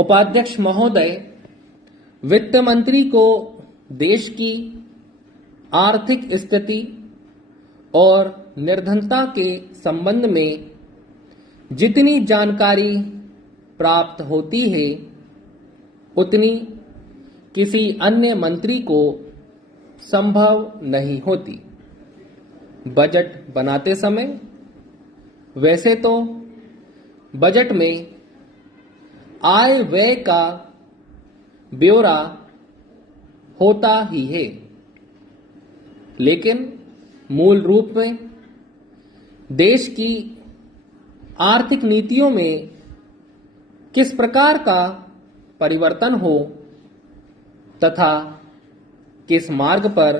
उपाध्यक्ष महोदय, वित्त मंत्री को देश की आर्थिक स्थिति और निर्धनता के संबंध में जितनी जानकारी प्राप्त होती है उतनी किसी अन्य मंत्री को संभव नहीं होती। बजट बनाते समय वैसे तो बजट में आय व्यय का ब्यौरा होता ही है, लेकिन मूल रूप में देश की आर्थिक नीतियों में किस प्रकार का परिवर्तन हो तथा किस मार्ग पर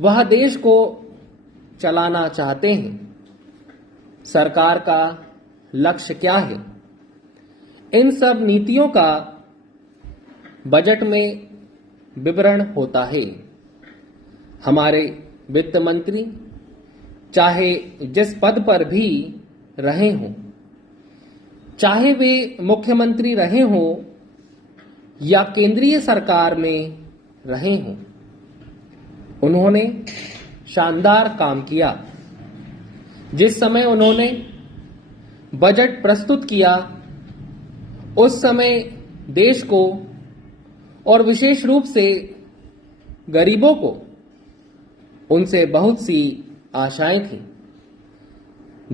वह देश को चलाना चाहते हैं, सरकार का लक्ष्य क्या है, इन सब नीतियों का बजट में विवरण होता है। हमारे वित्त मंत्री चाहे जिस पद पर भी रहे हों, चाहे वे मुख्यमंत्री रहे हों या केंद्रीय सरकार में रहे हों, उन्होंने शानदार काम किया। जिस समय उन्होंने बजट प्रस्तुत किया उस समय देश को और विशेष रूप से गरीबों को उनसे बहुत सी आशाएं थीं।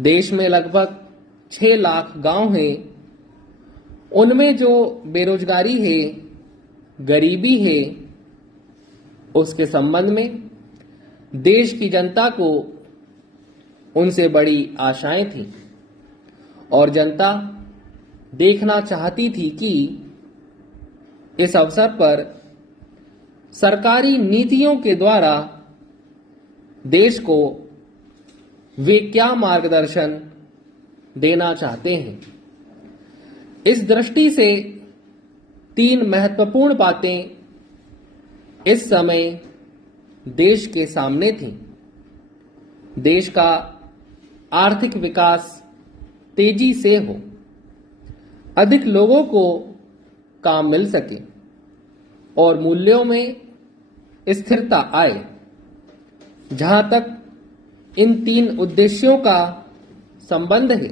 देश में लगभग 6 लाख गांव हैं, उनमें जो बेरोजगारी है, गरीबी है, उसके संबंध में देश की जनता को उनसे बड़ी आशाएं थीं और जनता देखना चाहती थी कि इस अवसर पर सरकारी नीतियों के द्वारा देश को वे क्या मार्गदर्शन देना चाहते हैं। इस दृष्टि से 3 महत्वपूर्ण बातें इस समय देश के सामने थीं। देश का आर्थिक विकास तेजी से हो, अधिक लोगों को काम मिल सके और मूल्यों में स्थिरता आए। जहां तक इन 3 उद्देश्यों का संबंध है,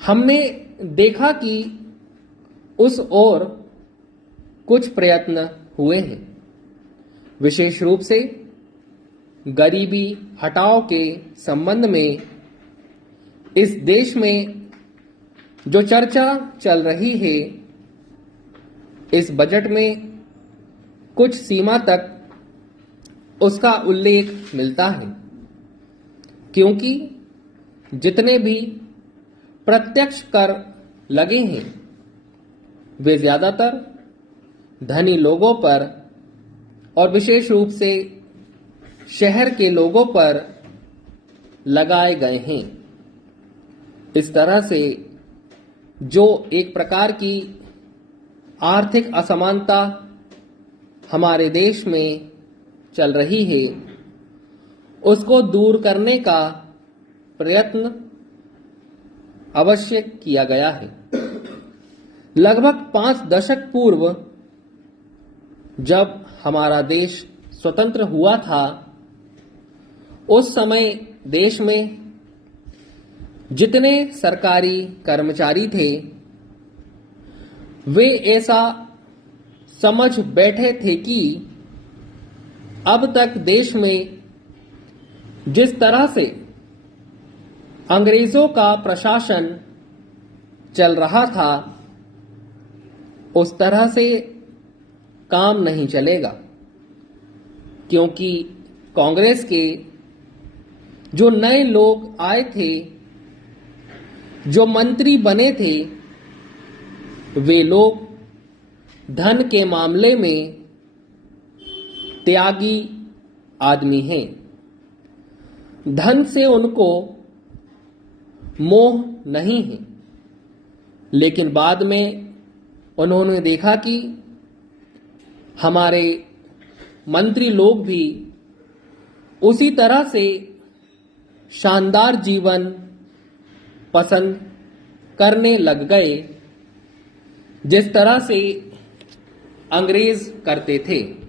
हमने देखा कि उस ओर कुछ प्रयत्न हुए हैं। विशेष रूप से गरीबी हटाओ के संबंध में इस देश में जो चर्चा चल रही है, इस बजट में कुछ सीमा तक उसका उल्लेख मिलता है, क्योंकि जितने भी प्रत्यक्ष कर लगे हैं वे ज्यादातर धनी लोगों पर और विशेष रूप से शहर के लोगों पर लगाए गए हैं। इस तरह से जो एक प्रकार की आर्थिक असमानता हमारे देश में चल रही है, उसको दूर करने का प्रयत्न अवश्य किया गया है। लगभग 5 दशक पूर्व जब हमारा देश स्वतंत्र हुआ था, उस समय देश में जितने सरकारी कर्मचारी थे वे ऐसा समझ बैठे थे कि अब तक देश में जिस तरह से अंग्रेजों का प्रशासन चल रहा था उस तरह से काम नहीं चलेगा, क्योंकि कांग्रेस के जो नए लोग आए थे, जो मंत्री बने थे, वे लोग धन के मामले में त्यागी आदमी हैं। धन से उनको मोह नहीं है, लेकिन बाद में उन्होंने देखा कि हमारे मंत्री लोग भी उसी तरह से शानदार जीवन पसंद करने लग गए जिस तरह से अंग्रेज करते थे।